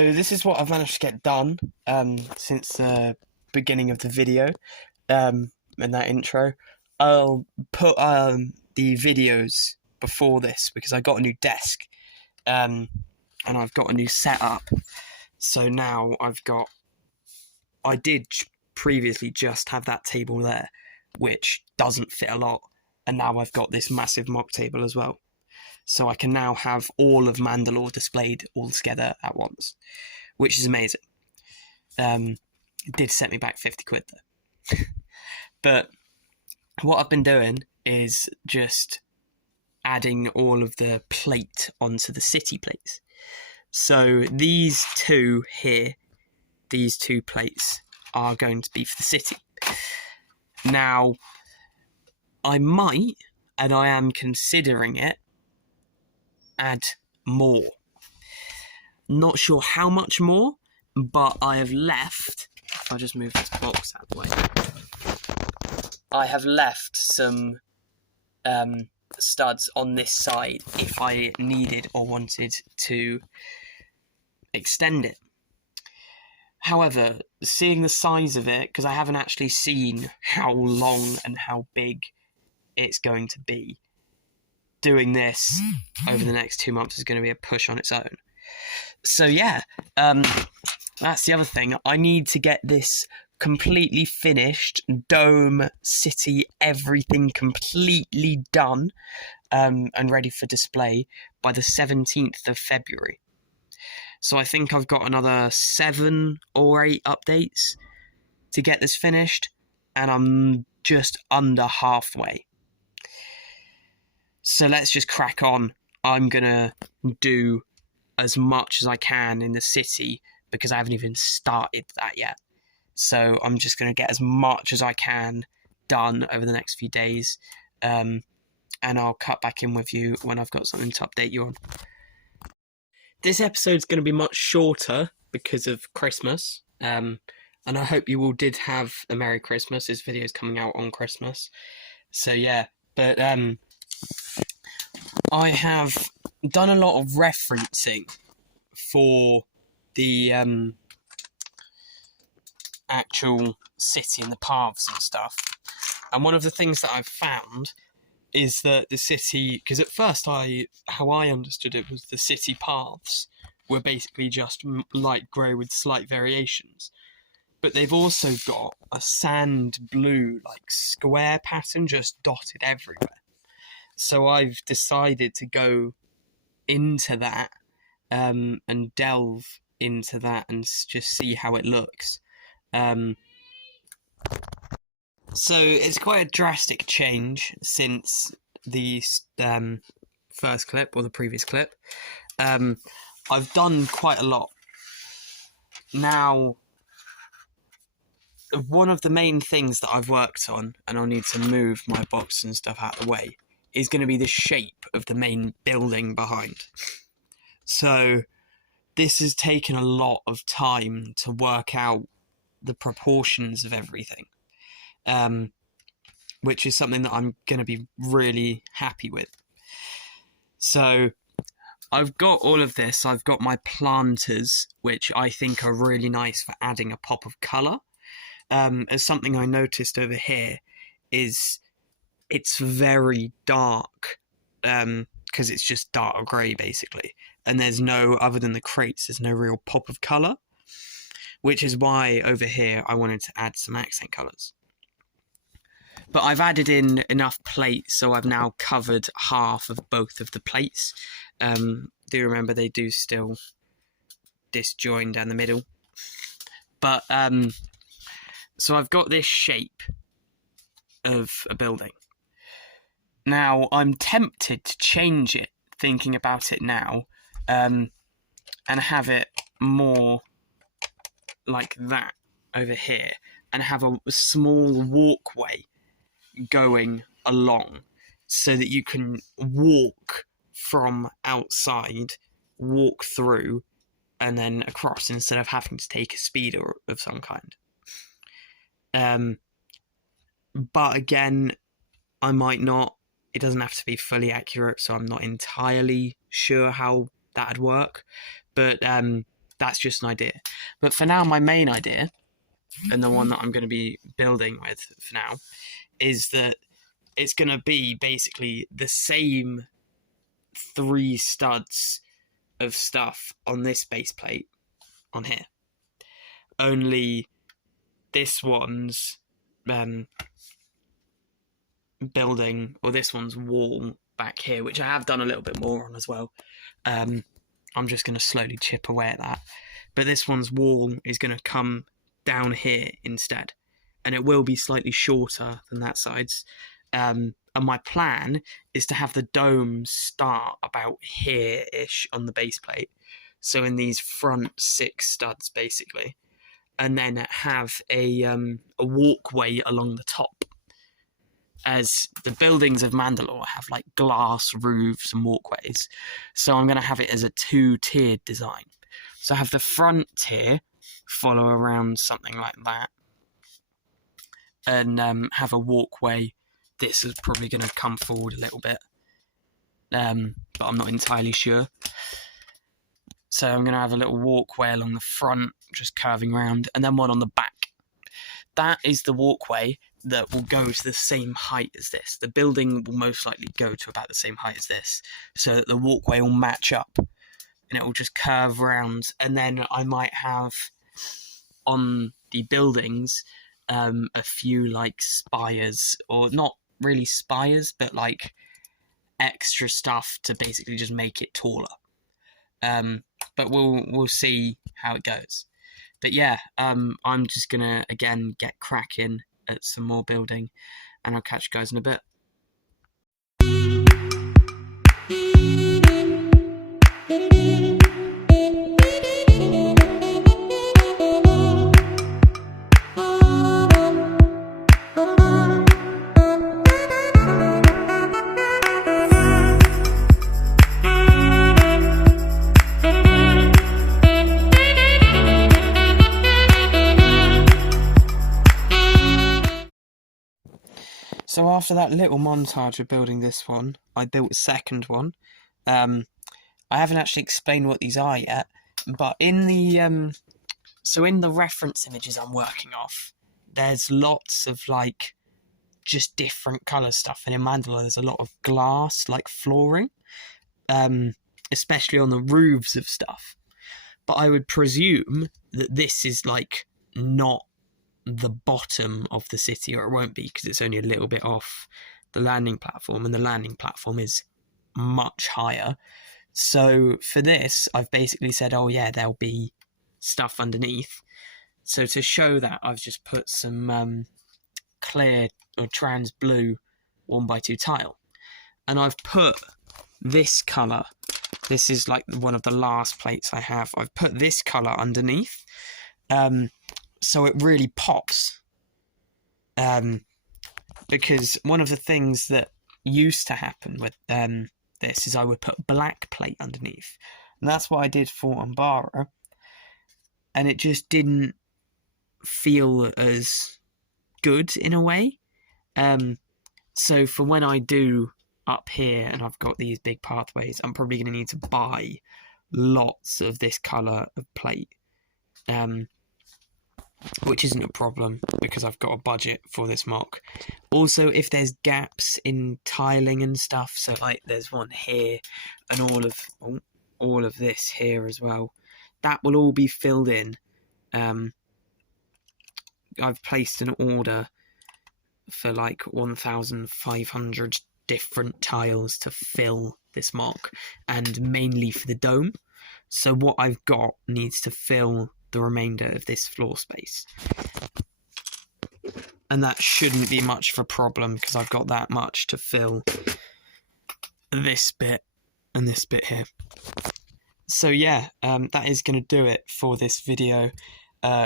So this is what I've managed to get done since the beginning of the video, in that intro. I'll put the videos before this because I got a new desk, and I've got a new setup. So now I did previously just have that table there, which doesn't fit a lot, and now I've got this massive mock table as well. So I can now have all of Mandalore displayed all together at once, which is amazing. It did set me back 50 quid though. But what I've been doing is just adding all of the plate onto the city plates. So these two here, these two plates are going to be for the city. Now, I might, and I am considering it, add more. Not sure how much more, but I have left, if I just move this box out of the way, I have left some studs on this side if I needed or wanted to extend it. However, seeing the size of it, because I haven't actually seen how long and how big it's going to be, doing this over the next 2 months is going to be a push on its own. So yeah, that's the other thing. I need to get this completely finished, dome, city, everything completely done and ready for display by the 17th of February. So I think I've got another 7 or 8 updates to get this finished, and I'm just under halfway. So let's just crack on. I'm going to do as much as I can in the city because I haven't even started that yet. So I'm just going to get as much as I can done over the next few days. And I'll cut back in with you when I've got something to update you on. This episode's going to be much shorter because of Christmas. And I hope you all did have a Merry Christmas. This video's coming out on Christmas. So yeah, but I have done a lot of referencing for the actual city and the paths and stuff. And one of the things that I've found is that the city, because at first how I understood it was the city paths were basically just light grey with slight variations. But they've also got a sand blue, like square pattern just dotted everywhere. So I've decided to go into that and delve into that and just see how it looks. So it's quite a drastic change since the first clip or the previous clip. I've done quite a lot. Now, one of the main things that I've worked on, and I'll need to move my box and stuff out of the way, is going to be the shape of the main building behind. So this has taken a lot of time to work out the proportions of everything, which is something that I'm going to be really happy with. So I've got all of this. I've got my planters, which I think are really nice for adding a pop of colour. As something I noticed over here is it's very dark, because it's just dark grey basically, and there's no, other than the crates, there's no real pop of colour, which is why over here I wanted to add some accent colours. But I've added in enough plates, so I've now covered half of both of the plates. Do remember they do still disjoin down the middle, but so I've got this shape of a building. Now, I'm tempted to change it, thinking about it now, and have it more like that over here, and have a small walkway going along so that you can walk from outside, walk through, and then across instead of having to take a speeder of some kind. But again, I might not. It doesn't have to be fully accurate, so I'm not entirely sure how that'd work. But that's just an idea. But for now, my main idea, and the one that I'm going to be building with for now, is that it's going to be basically the same 3 studs of stuff on this base plate on here. Only this one's building, or this one's wall back here, which I have done a little bit more on as well. I'm just going to slowly chip away at that. But this one's wall is going to come down here instead. And it will be slightly shorter than that side's. And my plan is to have the dome start about here-ish on the base plate. So in these front 6 studs, basically. And then have a walkway along the top. As the buildings of Mandalore have like glass roofs and walkways. So I'm going to have it as a 2-tiered design. So I have the front tier follow around something like that. And have a walkway. This is probably going to come forward a little bit. But I'm not entirely sure. So I'm going to have a little walkway along the front, just curving around, and then one on the back. That is the walkway that will go to the same height as this. The building will most likely go to about the same height as this, so that the walkway will match up, and it will just curve around. And then I might have on the buildings a few like spires, or not really spires, but like extra stuff to basically just make it taller. But we'll see how it goes. But yeah, I'm just gonna again get cracking at some more building, and I'll catch you guys in a bit. So after that little montage of building this one, I built a second one. I haven't actually explained what these are yet, but in the so in the reference images I'm working off, there's lots of like just different colour stuff, and in Mandalore there's a lot of glass like flooring, especially on the roofs of stuff. But I would presume that this is like not the bottom of the city, or it won't be because it's only a little bit off the landing platform, and the landing platform is much higher. So for this, I've basically said, oh yeah, there'll be stuff underneath. So to show that, I've just put some clear or trans blue 1x2 tile, and I've put this colour. This is like one of the last plates I have. I've put this colour underneath. So it really pops, because one of the things that used to happen with this is I would put black plate underneath, and that's what I did for Umbara, and it just didn't feel as good in a way. So for when I do up here and I've got these big pathways, I'm probably going to need to buy lots of this colour of plate. Which isn't a problem because I've got a budget for this mock. Also, if there's gaps in tiling and stuff, so like there's one here and all of this here as well, that will all be filled in. I've placed an order for like 1,500 different tiles to fill this mock, and mainly for the dome. So what I've got needs to fill the remainder of this floor space, and that shouldn't be much of a problem because I've got that much to fill this bit and this bit here. So yeah, that is going to do it for this video.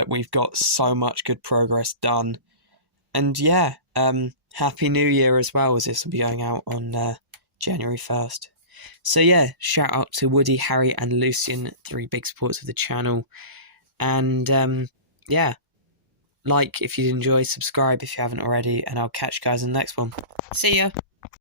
We've got so much good progress done, and yeah, Happy New Year as well, as this will be going out on January 1st. So yeah, shout out to Woody, Harry and Lucien, 3 big supporters of the channel. And yeah, like if you enjoy, subscribe if you haven't already, and I'll catch you guys in the next one. See ya!